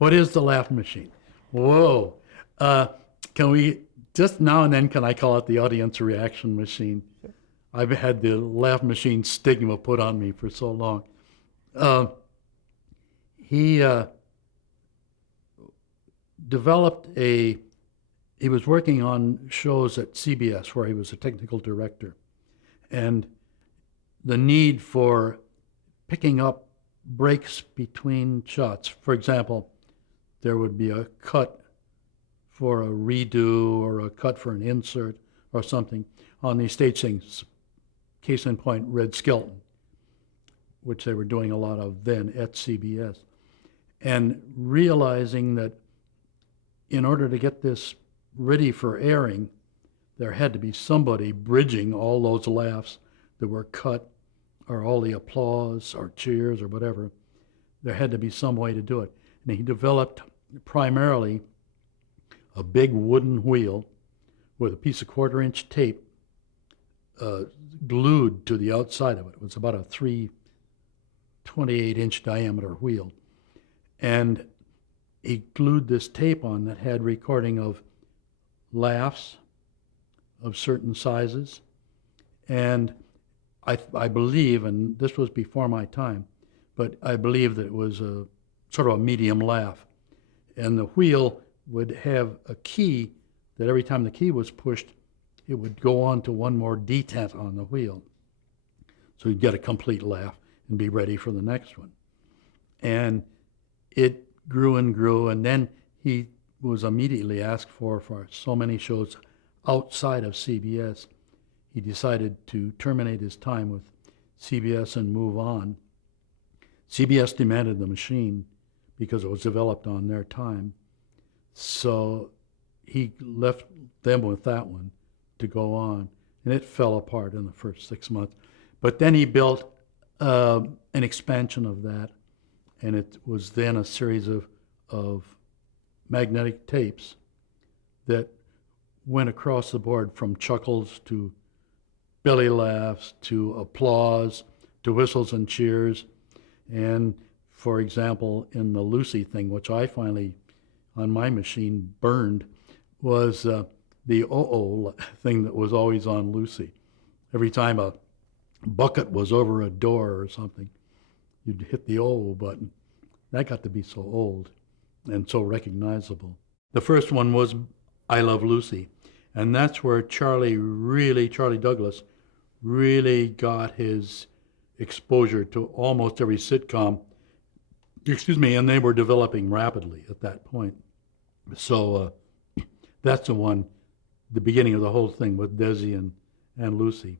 What is the laugh machine? Whoa. Can we, just now and then, can I call it the audience reaction machine? I've had the laugh machine stigma put on me for so long. He developed he was working on shows at CBS where he was a technical director. And the need for picking up breaks between shots. For example, there would be a cut for a redo or a cut for an insert or something on these stage things. Case in point, Red Skelton, which they were doing a lot of then at CBS. And realizing that in order to get this ready for airing, there had to be somebody bridging all those laughs that were cut, or all the applause or cheers or whatever. There had to be some way to do it. And he developed primarily a big wooden wheel with a piece of 1/4-inch tape glued to the outside of it. It was about a 3/28-inch diameter wheel. And he glued this tape on that had recording of laughs of certain sizes. And I believe, and this was before my time, but I believe that it was a sort of a medium laugh. And the wheel would have a key that every time the key was pushed, it would go on to one more detent on the wheel. So you'd get a complete laugh and be ready for the next one. And it grew and grew, and then he was immediately asked for so many shows outside of CBS. He decided to terminate his time with CBS and move on. CBS demanded the machine because it was developed on their time. So he left them with that one to go on, and it fell apart in the first 6 months. But then he built an expansion of that, and it was then a series of magnetic tapes that went across the board from chuckles to belly laughs to applause to whistles and cheers. And for example, in the Lucy thing, which I finally on my machine burned, was the oh thing that was always on Lucy. Every time a bucket was over a door or something, you'd hit the oh button. That got to be so old and so recognizable. The first one was I Love Lucy. And that's where Charlie Douglas really got his exposure to almost every sitcom, and they were developing rapidly at that point. So that's the one, the beginning of the whole thing with Desi and Lucy.